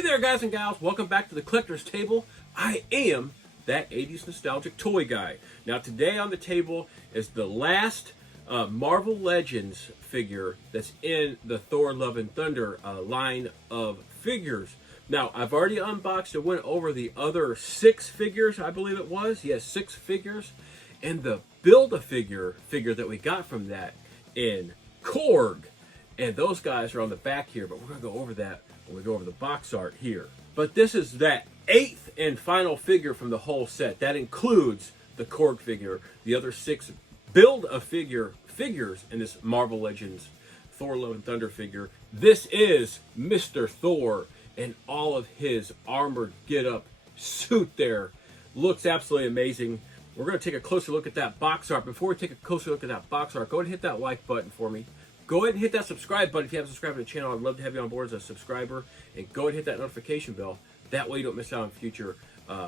Hey there, guys and gals. Welcome back to the Collector's Table. I am that 80s nostalgic toy guy. Now, today on the table is the last Marvel Legends figure that's in the Thor Love and Thunder line of figures. Now, I've already unboxed and went over the other 6 figures, I believe it was. Yes, 6 figures. And the Build-A-Figure figure that we got from that in Korg. And those guys are on the back here, but we're going to go over that when we go over the box art here. But this is that 8th and final figure from the whole set. That includes the Korg figure, the other 6 Build-A-Figure figures in this Marvel Legends Thor Love and Thunder figure. This is Mr. Thor and all of his armored get-up suit there. Looks absolutely amazing. We're going to take a closer look at that box art. Before we take a closer look at that box art, go ahead and hit that like button for me. Go ahead and hit that subscribe button if you haven't subscribed to the channel. I'd love to have you on board as a subscriber. And go ahead and hit that notification bell. That way you don't miss out on future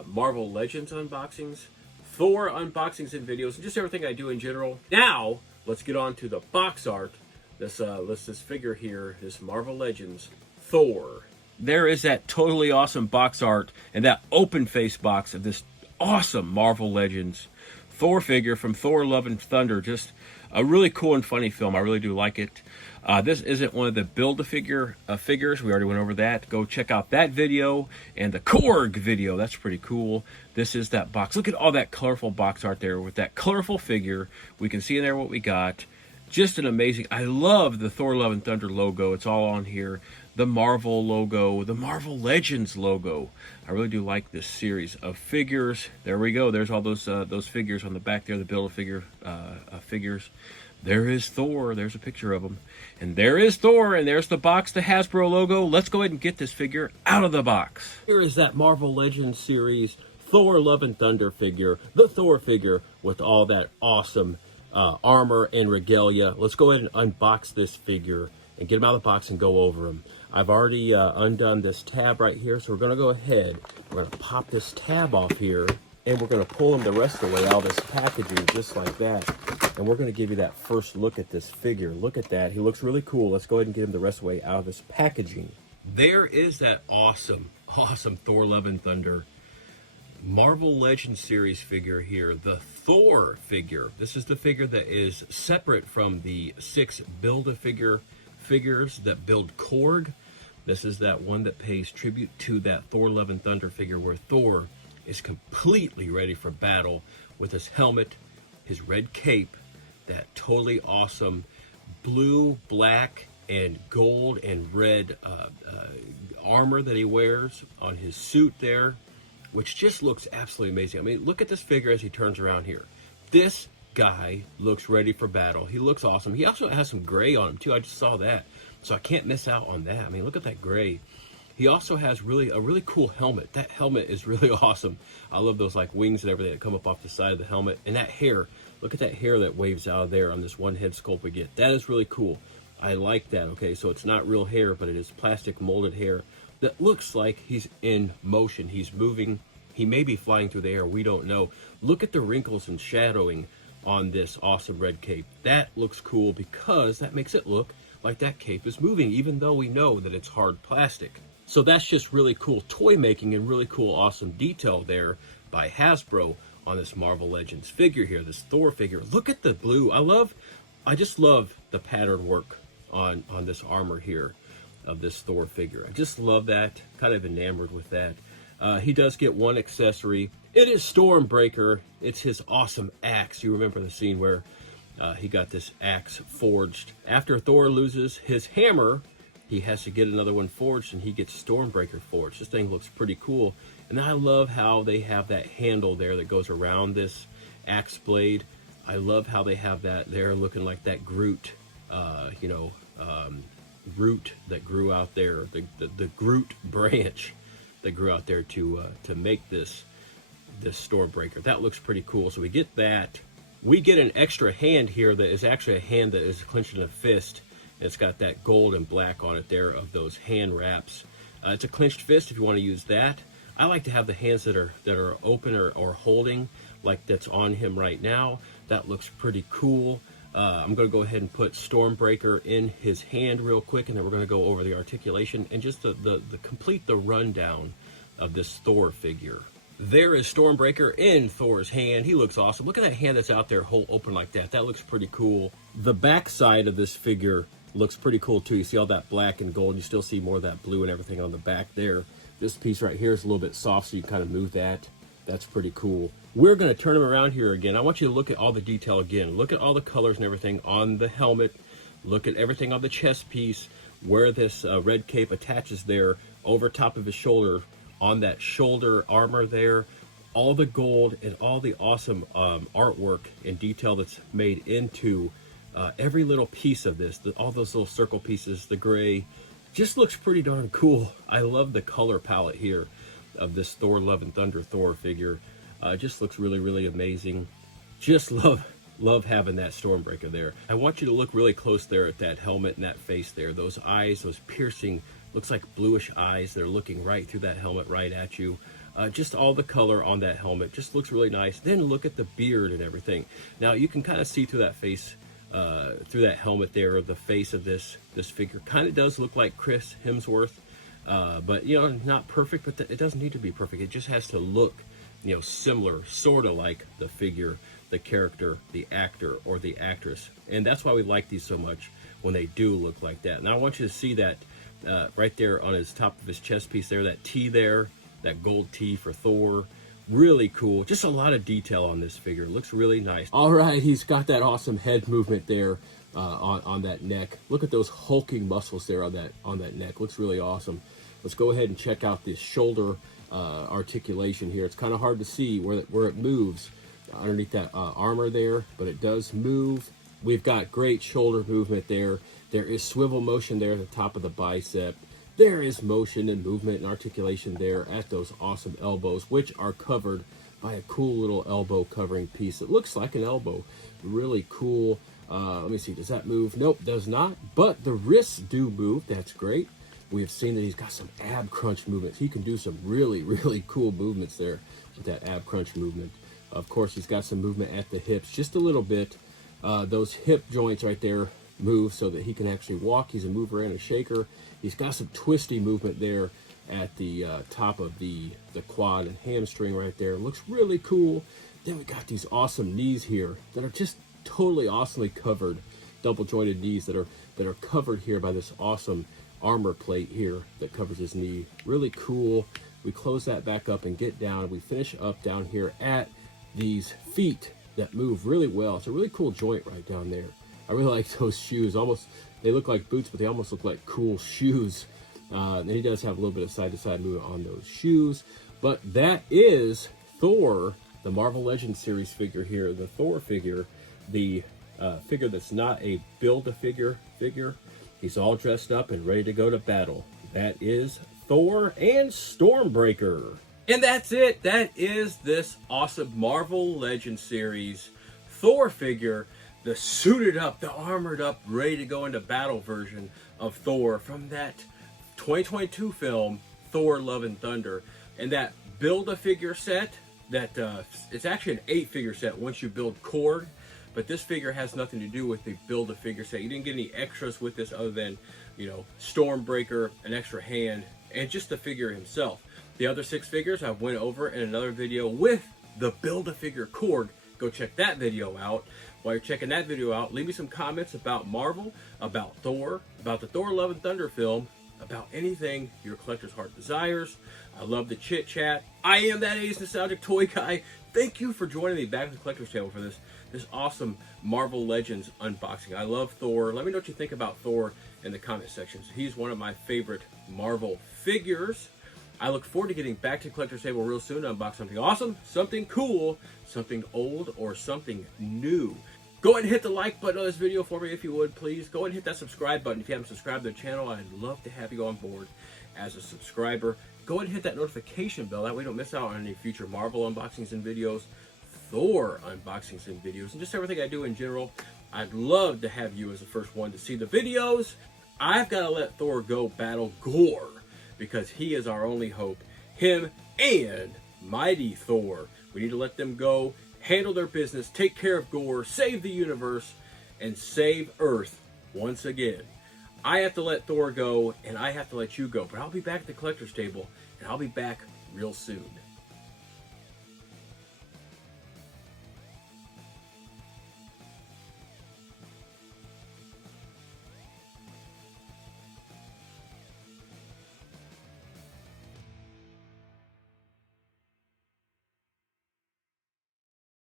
Marvel Legends unboxings, Thor unboxings and videos, and just everything I do in general. Now, let's get on to the box art. This figure here, this Marvel Legends Thor. There is that totally awesome box art and that open face box of this awesome Marvel Legends Thor figure from Thor Love and Thunder. Just a really cool and funny film. I really do like it. This isn't one of the Build-A-Figure figures. We already went over that. Go check out that video and the Korg video. That's pretty cool. This is that box. Look at all that colorful box art there with that colorful figure. We can see in there what we got. Just an amazing. I love the Thor Love and Thunder logo. It's all on here. The Marvel logo, the Marvel Legends logo. I really do like this series of figures. There we go. There's all those figures on the back there, the Build-A-Figure figures. There is Thor. There's a picture of him. And there is Thor, and there's the box, the Hasbro logo. Let's go ahead and get this figure out of the box. Here is that Marvel Legends series Thor Love and Thunder figure, the Thor figure with all that awesome armor and regalia. Let's go ahead and unbox this figure and get him out of the box and go over him. I've already undone this tab right here, so we're going to go ahead. We're going to pop this tab off here, and we're going to pull him the rest of the way out of this packaging, just like that. And we're going to give you that first look at this figure. Look at that. He looks really cool. Let's go ahead and get him the rest of the way out of this packaging. There is that awesome Thor Love and Thunder Marvel Legends series figure here, the Thor figure. This is the figure that is separate from the 6 Build-A-Figure figures that build Korg. This is that one that pays tribute to that Thor Love and Thunder figure where Thor is completely ready for battle with his helmet, his red cape, that totally awesome blue, black, and gold and red armor that he wears on his suit there, which just looks absolutely amazing. I mean, look at this figure as he turns around here. This guy looks ready for battle. He looks awesome. He also has some gray on him too. I just saw that, so I can't miss out on that. I mean, look at that gray. He also has a really cool helmet. That helmet is really awesome. I love those like wings and everything that come up off the side of the helmet. And that hair, look at that hair that waves out of there on this one head sculpt we get. That is really cool. I like that. Okay, so it's not real hair, but it is plastic molded hair that looks like he's in motion. He's moving. He may be flying through the air. We don't know. Look at the wrinkles and shadowing on this awesome red cape. That looks cool because that makes it look like that cape is moving, even though we know that it's hard plastic. So that's just really cool toy making and really cool, awesome detail there by Hasbro on this Marvel Legends figure here, this Thor figure. Look at the blue. I just love the pattern work on this armor here of this Thor figure. I just love that. Kind of enamored with that. He does get one accessory. It is Stormbreaker. It's his awesome axe. You remember the scene where he got this axe forged. After Thor loses his hammer, he has to get another one forged, and he gets Stormbreaker forged. This thing looks pretty cool. And I love how they have that handle there that goes around this axe blade. I love how they have that there looking like that Groot, root that grew out there, the Groot branch that grew out there to make this Stormbreaker. That looks pretty cool. So we get that. We get an extra hand here that is actually a hand that is clenched in a fist. It's got that gold and black on it there of those hand wraps. It's a clenched fist if you want to use that. I like to have the hands that are open or holding, like that's on him right now. That looks pretty cool. I'm going to go ahead and put Stormbreaker in his hand real quick, and then we're going to go over the articulation and just the complete the rundown of this Thor figure. There is Stormbreaker in Thor's hand. He looks awesome. Look at that hand that's out there, whole open like that. That looks pretty cool. The back side of this figure looks pretty cool too. You see all that black and gold. You still see more of that blue and everything on the back there. This piece right here is a little bit soft, so you can kind of move that. That's pretty cool. We're going to turn him around here again. I want you to look at all the detail again. Look at all the colors and everything on the helmet. Look at everything on the chest piece, where this red cape attaches there over top of his shoulder, on that shoulder armor there. All the gold and all the awesome artwork and detail that's made into every little piece of this. All those little circle pieces, the gray, just looks pretty darn cool. I love the color palette here of this Thor Love and Thunder Thor figure. Just looks really, really amazing. Just love having that Stormbreaker there. I want you to look really close there at that helmet and that face there. Those eyes, those piercing, looks like bluish eyes. They're looking right through that helmet, right at you. Just all the color on that helmet just looks really nice. Then look at the beard and everything. Now you can kind of see through that face, through that helmet there, the face of this figure. Kind of does look like Chris Hemsworth, but you know, not perfect. But it doesn't need to be perfect. It just has to look, you know, similar, sort of like the figure, the character, the actor, or the actress. And that's why we like these so much, when they do look like that. Now I want you to see that right there on his top of his chest piece there, that T there, that gold T for Thor. Really cool. Just a lot of detail on this figure. It looks really nice. All right, he's got that awesome head movement there on that neck. Look at those hulking muscles there on that neck. Looks really awesome. Let's go ahead and check out this shoulder articulation here. It's kind of hard to see where it moves underneath that armor there, but it does move. We've got great shoulder movement there. There is swivel motion there at the top of the bicep. There is motion and movement and articulation there at those awesome elbows, which are covered by a cool little elbow covering piece. It looks like an elbow. Really cool. Let me see. Does that move? Nope, does not. But the wrists do move. That's great. We have seen that he's got some ab crunch movements. He can do some really, really cool movements there with that ab crunch movement. Of course, he's got some movement at the hips, just a little bit. Those hip joints right there move so that he can actually walk. He's a mover and a shaker. He's got some twisty movement there at the top of the quad and hamstring right there. Looks really cool. Then we got these awesome knees here that are just totally awesomely covered. Double jointed knees that are covered here by this awesome armor plate here that covers his knee. Really cool. We close that back up and get down. We finish up down here at these feet that move really well. It's a really cool joint right down there. I really like those shoes. Almost, they look like boots, but they almost look like cool shoes. And he does have a little bit of side-to-side movement on those shoes. But that is Thor, the Marvel Legends series figure here, the Thor figure, the figure that's not a build-a-figure figure. He's all dressed up and ready to go to battle. That is Thor and Stormbreaker. And that's it. That is this awesome Marvel Legends series Thor figure, the suited up, the armored up, ready to go into battle version of Thor from that 2022 film, Thor Love and Thunder. And that Build-A-Figure set, that it's actually an 8-figure set once you build Korg. But this figure has nothing to do with the Build-A-Figure set. You didn't get any extras with this other than, you know, Stormbreaker, an extra hand, and just the figure himself. The other 6 figures I went over in another video with the Build-A-Figure Korg. Go check that video out. While you're checking that video out, leave me some comments about Marvel, about Thor, about the Thor Love and Thunder film, about anything your collector's heart desires. I love the chit chat. I am that 80s nostalgic toy guy. Thank you for joining me back at the collector's table for this awesome Marvel Legends unboxing. I love Thor. Let me know what you think about Thor in the comment sections. He's one of my favorite Marvel figures. I look forward to getting back to the collector's table real soon to unbox something awesome, something cool, something old, or something new. Go ahead and hit the like button on this video for me if you would, please. Go ahead and hit that subscribe button if you haven't subscribed to the channel. I'd love to have you on board as a subscriber. Go ahead and hit that notification bell. That way you don't miss out on any future Marvel unboxings and videos, Thor unboxings and videos, and just everything I do in general. I'd love to have you as the first one to see the videos. I've got to let Thor go battle Gore because he is our only hope. Him and Mighty Thor. We need to let them go, handle their business, take care of Gore, save the universe, and save Earth once again. I have to let Thor go, and I have to let you go. But I'll be back at the collector's table, and I'll be back real soon.